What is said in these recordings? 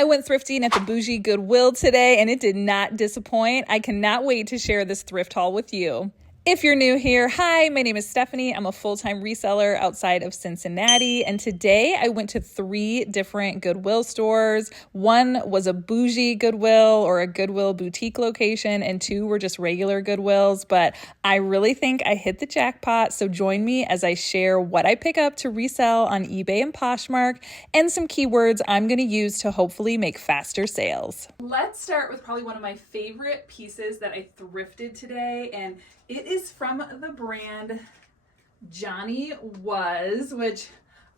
I went thrifting at the Boujee Goodwill today and it did not disappoint. I cannot wait to share this thrift haul with you. If you're new here, hi, my name is Stephanie. I'm a full-time reseller outside of Cincinnati, and today I went to 3 different Goodwill stores. One was a Boujee Goodwill or a Goodwill boutique location, and 2 were just regular Goodwills, but I really think I hit the jackpot, so join me as I share what I pick up to resell on eBay and Poshmark and some keywords I'm going to use to hopefully make faster sales. Let's start with probably one of my favorite pieces that I thrifted today, and it is from the brand Johnny Was, which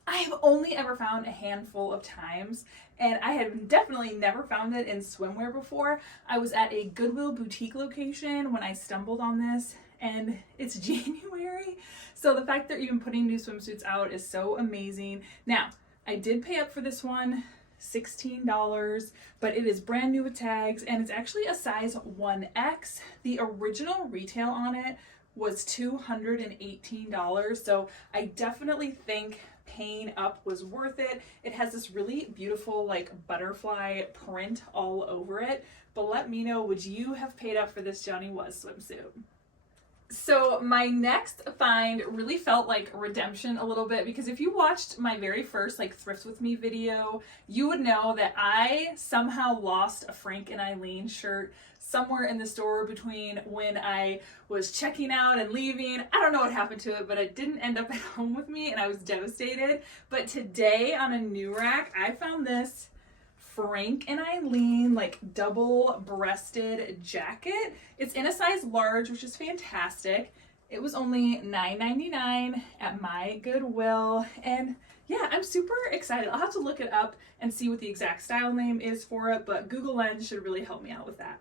I've only ever found a handful of times, and I had definitely never found it in swimwear before. I was at a Goodwill boutique location when I stumbled on this, and it's January, so the fact they're even putting new swimsuits out is so amazing. Now, I did pay up for this one, $16, but it is brand new with tags, and it's actually a size 1X. The original retail on it was $218, so I definitely think paying up was worth it. It has this really beautiful like butterfly print all over it, but let me know, would you have paid up for this Johnny Was swimsuit? So my next find really felt like redemption a little bit, because if you watched my very first like thrift with me video, you would know that I somehow lost a Frank and Eileen shirt somewhere in the store between when I was checking out and leaving. I don't know what happened to it, but it didn't end up at home with me and I was devastated. But today on a new rack, I found this Frank and Eileen like double-breasted jacket. It's in a size large, which is fantastic. It was only $9.99 at my Goodwill, and yeah, I'm super excited. I'll have to look it up and see what the exact style name is for it, but Google Lens should really help me out with that.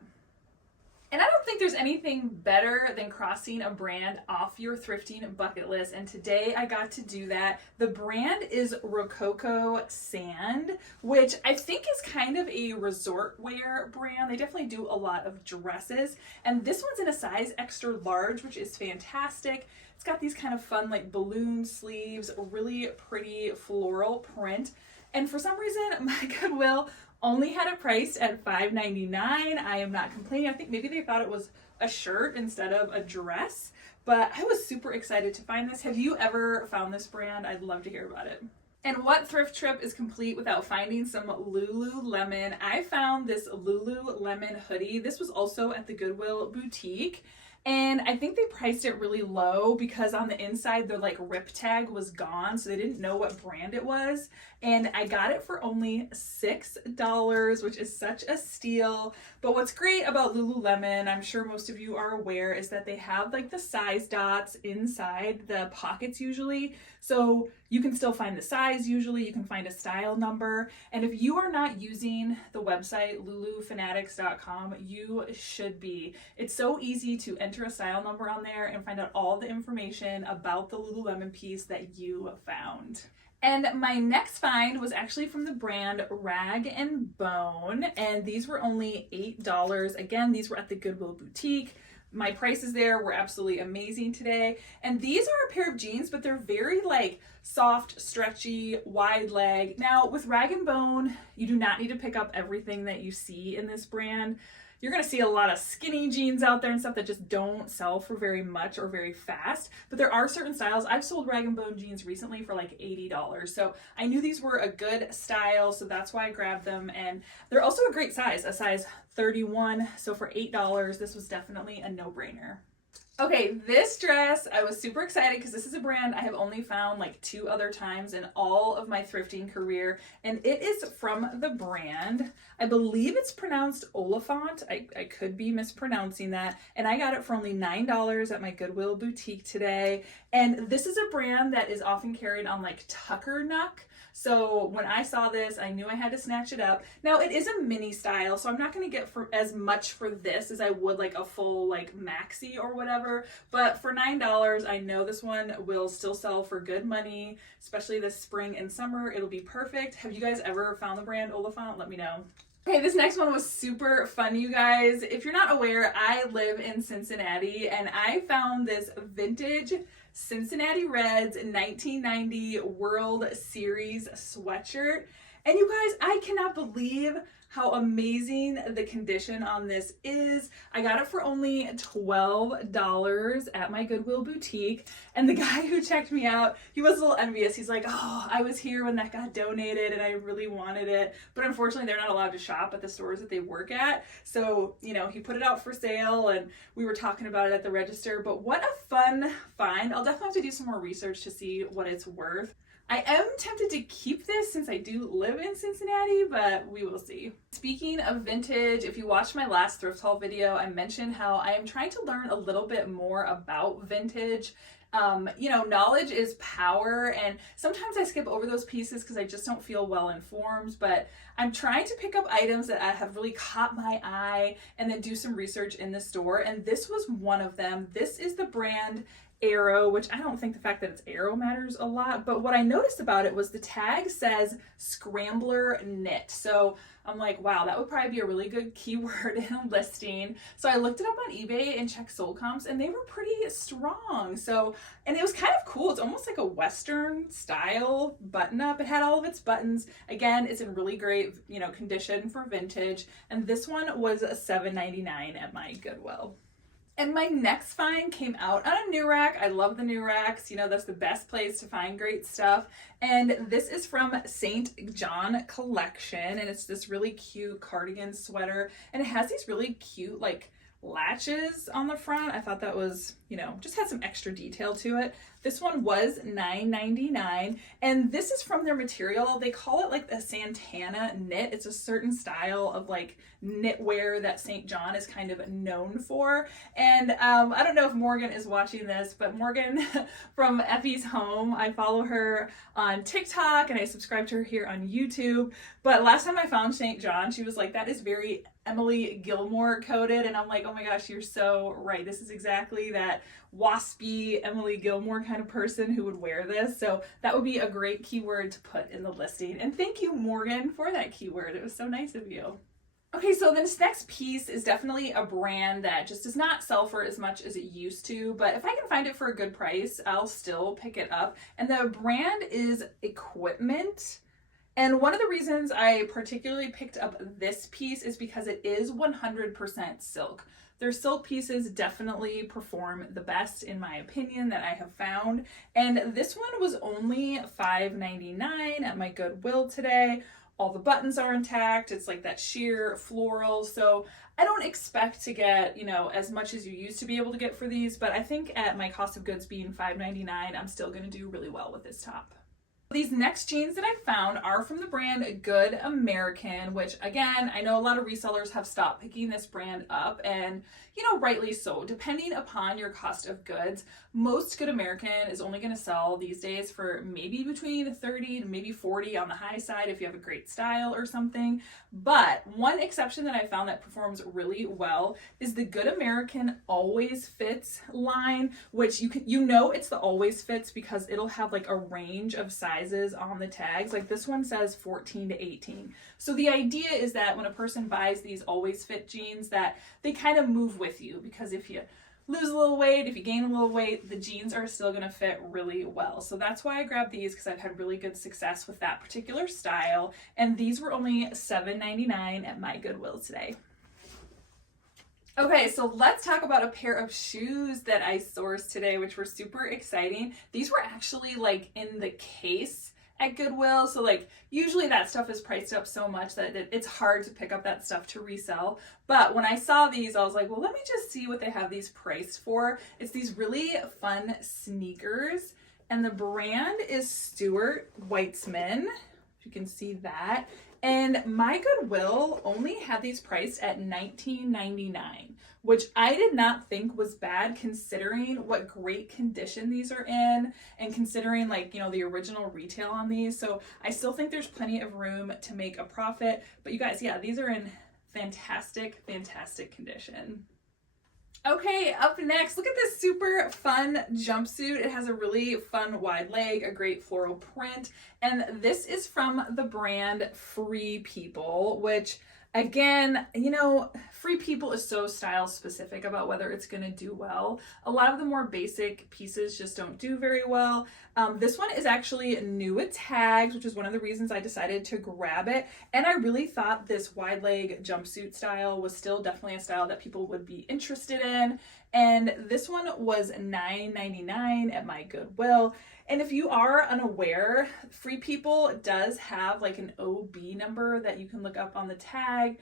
And I don't think there's anything better than crossing a brand off your thrifting bucket list, and today I got to do that. The brand is Rococo Sand, which I think is kind of a resort wear brand. They definitely do a lot of dresses, and this one's in a size extra large, which is fantastic. It's got these kind of fun like balloon sleeves, really pretty floral print, and for some reason my Goodwill only had it priced at $5.99. I am not complaining. I think maybe they thought it was a shirt instead of a dress, but I was super excited to find this. Have you ever found this brand? I'd love to hear about it. And what thrift trip is complete without finding some Lululemon? I found this Lululemon hoodie. This was also at the Goodwill boutique, and I think they priced it really low because on the inside their like rip tag was gone, so they didn't know what brand it was. And I got it for only $6, which is such a steal. But what's great about Lululemon, I'm sure most of you are aware, is that they have like the size dots inside the pockets usually. So you can still find the size usually, you can find a style number. And if you are not using the website lulufanatics.com, you should be. It's so easy to enter a style number on there and find out all the information about the Lululemon piece that you found. And my next find was actually from the brand Rag & Bone, and these were only $8. Again, these were at the Goodwill boutique. My prices there were absolutely amazing today. And these are a pair of jeans, but they're very like soft, stretchy, wide leg. Now with Rag & Bone, you do not need to pick up everything that you see in this brand. You're gonna see a lot of skinny jeans out there and stuff that just don't sell for very much or very fast, but there are certain styles. I've sold Rag & Bone jeans recently for like $80, so I knew these were a good style, so that's why I grabbed them, and they're also a great size, a size 31, so for $8, this was definitely a no-brainer. Okay, this dress, I was super excited because this is a brand I have only found like 2 other times in all of my thrifting career, and it is from the brand, I believe it's pronounced Oliphant. I could be mispronouncing that, and I got it for only $9 at my Goodwill boutique today. And this is a brand that is often carried on like Tucker Nuck. So when I saw this, I knew I had to snatch it up. Now it is a mini style, so I'm not going to get for as much for this as I would like a full like maxi or whatever. But for $9, I know this one will still sell for good money, especially this spring and summer. It'll be perfect. Have you guys ever found the brand Oliphant? Let me know. Okay, this next one was super fun, you guys. If you're not aware, I live in Cincinnati, and I found this vintage Cincinnati Reds 1990 World Series sweatshirt. And you guys, I cannot believe how amazing the condition on this is. I got it for only $12 at my Goodwill boutique. And the guy who checked me out, he was a little envious. He's like, oh, I was here when that got donated and I really wanted it. But unfortunately, they're not allowed to shop at the stores that they work at. So, you know, he put it out for sale and we were talking about it at the register. But what a fun find. I'll definitely have to do some more research to see what it's worth. I am tempted to keep this since I do live in Cincinnati, but we will see. Speaking of vintage, if you watched my last thrift haul video, I mentioned how I am trying to learn a little bit more about vintage. You know, knowledge is power, and sometimes I skip over those pieces because I just don't feel well informed, but I'm trying to pick up items that have really caught my eye and then do some research in the store, and this was one of them. This is the brand Arrow, which I don't think the fact that it's Arrow matters a lot, but what I noticed about it was the tag says Scrambler Knit. So I'm like, wow, that would probably be a really good keyword in a listing. So I looked it up on eBay and checked sold comps, and they were pretty strong. So, and it was kind of cool. It's almost like a Western style button up. It had all of its buttons. Again, it's in really great, you know, condition for vintage. And this one was $7.99 at my Goodwill. And my next find came out on a new rack. I love the new racks. You know, that's the best place to find great stuff. And this is from St. John Collection. And it's this really cute cardigan sweater. And it has these really cute, like, latches on the front. I thought that was, you know, just had some extra detail to it. This one was $9.99, and this is from their material. They call it like the Santana knit. It's a certain style of like knitwear that St. John is kind of known for. And I don't know if Morgan is watching this, but Morgan from Effie's Home, I follow her on TikTok and I subscribe to her here on YouTube. But last time I found St. John, she was like, that is very Emily Gilmore coded. And I'm like, oh my gosh, you're so right. This is exactly that waspy Emily Gilmore kind of person who would wear this. So that would be a great keyword to put in the listing. And thank you, Morgan, for that keyword. It was so nice of you. Okay, so this next piece is definitely a brand that just does not sell for as much as it used to, but if I can find it for a good price, I'll still pick it up. And the brand is Equipment. And one of the reasons I particularly picked up this piece is because it is 100% silk. Their silk pieces definitely perform the best, in my opinion, that I have found. And this one was only $5.99 at my Goodwill today. All the buttons are intact. It's like that sheer floral. So I don't expect to get, you know, as much as you used to be able to get for these, but I think at my cost of goods being $5.99, I'm still going to do really well with this top. These next jeans that I found are from the brand Good American, which again, I know a lot of resellers have stopped picking this brand up, and you know, rightly so. Depending upon your cost of goods, most Good American is only going to sell these days for maybe between 30 to maybe 40 on the high side if you have a great style or something. But one exception that I found that performs really well is the Good American Always Fits line, which you know it's the Always Fits because it'll have like a range of sizes on the tags. Like this one says 14 to 18. So the idea is that when a person buys these Always Fit jeans, that they kind of move with you, because if you lose a little weight, if you gain a little weight, the jeans are still going to fit really well. So that's why I grabbed these, because I've had really good success with that particular style. And these were only $7.99 at my Goodwill today. Okay, so let's talk about a pair of shoes that I sourced today, which were super exciting. These were actually like in the case at Goodwill. So like usually that stuff is priced up so much that it's hard to pick up that stuff to resell. But when I saw these, I was like, well, let me just see what they have these priced for. It's these really fun sneakers, and the brand is Stuart Weitzman, if you can see that. And my Goodwill only had these priced at $19.99, which I did not think was bad considering what great condition these are in, and considering like, you know, the original retail on these. So I still think there's plenty of room to make a profit. But you guys, yeah, these are in fantastic, fantastic condition. Okay, up next, look at this super fun jumpsuit. It has a really fun wide leg, a great floral print, and this is from the brand Free People, which Again, Free People is so style specific about whether it's going to do well. A lot of the more basic pieces just don't do very well. This one is actually new with tags, which is one of the reasons I decided to grab it. And I really thought this wide leg jumpsuit style was still definitely a style that people would be interested in. And this one was $9.99 at my Goodwill. And if you are unaware, Free People does have like an OB number that you can look up on the tag.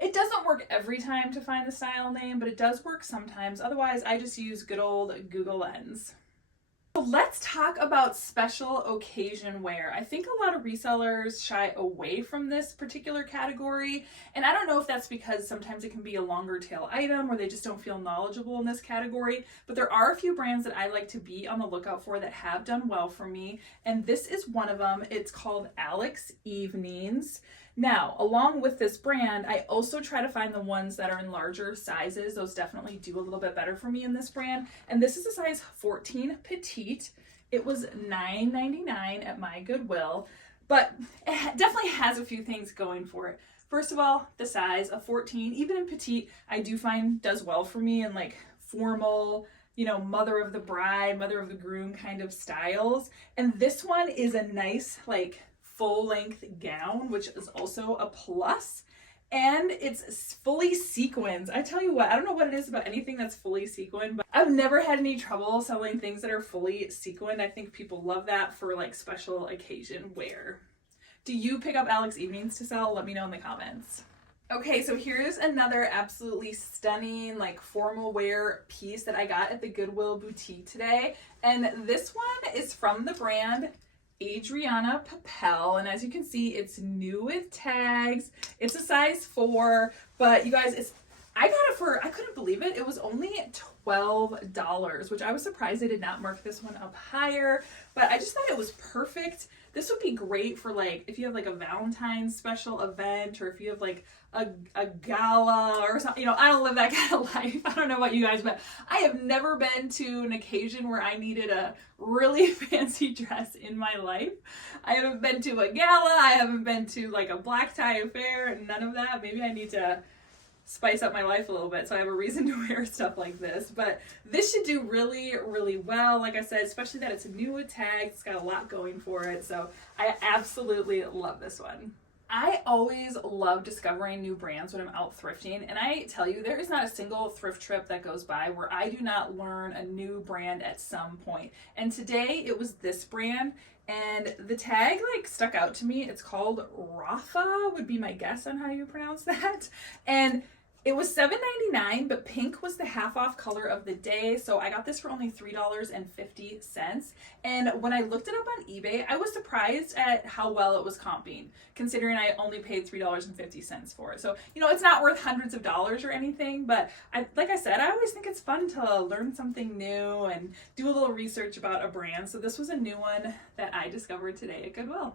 It doesn't work every time to find the style name, but it does work sometimes. Otherwise, I just use good old Google Lens. So let's talk about special occasion wear. I think a lot of resellers shy away from this particular category, and I don't know if that's because sometimes it can be a longer tail item or they just don't feel knowledgeable in this category, but there are a few brands that I like to be on the lookout for that have done well for me, and this is one of them. It's called Alex Evenings. Now, along with this brand, I also try to find the ones that are in larger sizes. Those definitely do a little bit better for me in this brand. And this is a size 14 petite. It was $9.99 at my Goodwill, but it definitely has a few things going for it. First of all, the size of 14, even in petite, I do find does well for me in like formal, mother of the bride, mother of the groom kind of styles. And this one is a nice, like, full-length gown, which is also a plus, and it's fully sequins. I tell you what, I don't know what it is about anything that's fully sequined, but I've never had any trouble selling things that are fully sequined. I think people love that for like special occasion wear. Do you pick up Alex Evenings to sell? Let me know in the comments. Okay, so here's another absolutely stunning like formal wear piece that I got at the Goodwill boutique today, and this one is from the brand Adriana Papel, and as you can see, it's new with tags. It's a size 4, but you guys, I got it for, I couldn't believe it. It was only $12, which I was surprised they did not mark this one up higher, but I just thought it was perfect. This would be great for like, if you have like a Valentine's special event, or if you have like a gala or something, I don't live that kind of life. I don't know about you guys, but I have never been to an occasion where I needed a really fancy dress in my life. I haven't been to a gala. I haven't been to like a black tie affair, none of that. Maybe I need to spice up my life a little bit so I have a reason to wear stuff like this, but this should do really, really well. Like I said, especially that it's new with tags, it's got a lot going for it, so I absolutely love this one. I always love discovering new brands when I'm out thrifting, and I tell you, there is not a single thrift trip that goes by where I do not learn a new brand at some point. And today it was this brand, and the tag like stuck out to me. It's called Rafa, would be my guess on how you pronounce that. And it was $7.99, but pink was the half off color of the day, so I got this for only $3.50. And when I looked it up on eBay, I was surprised at how well it was comping, considering I only paid $3.50 for it. So, it's not worth hundreds of dollars or anything, but like I said, I always think it's fun to learn something new and do a little research about a brand. So this was a new one that I discovered today at Goodwill.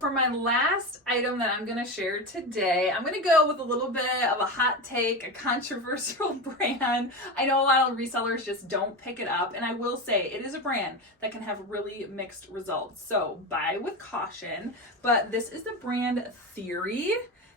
For my last item that I'm going to share today, I'm going to go with a little bit of a hot take, a controversial brand. I know a lot of resellers just don't pick it up, and I will say it is a brand that can have really mixed results. So buy with caution, but this is the brand Theory.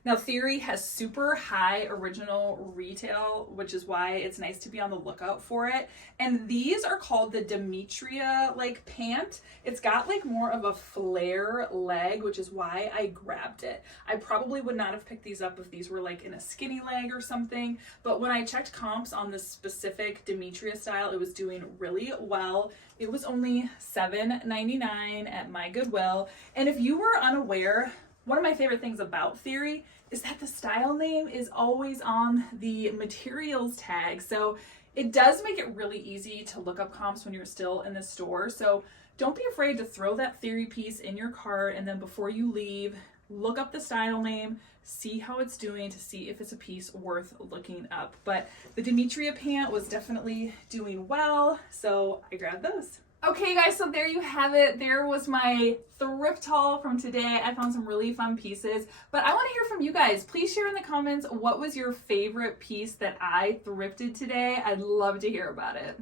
Now, Theory has super high original retail, which is why it's nice to be on the lookout for it. And these are called the Demetria pant. It's got more of a flare leg, which is why I grabbed it. I probably would not have picked these up if these were in a skinny leg or something. But when I checked comps on this specific Demetria style, it was doing really well. It was only $7.99 at my Goodwill. And if you were unaware, one of my favorite things about Theory is that the style name is always on the materials tag. So it does make it really easy to look up comps when you're still in the store. So don't be afraid to throw that Theory piece in your cart, and then before you leave, look up the style name, see how it's doing to see if it's a piece worth looking up. But the Demetria pant was definitely doing well, so I grabbed those. Okay guys, so there you have it. There was my thrift haul from today. I found some really fun pieces, but I want to hear from you guys. Please share in the comments what was your favorite piece that I thrifted today. I'd love to hear about it.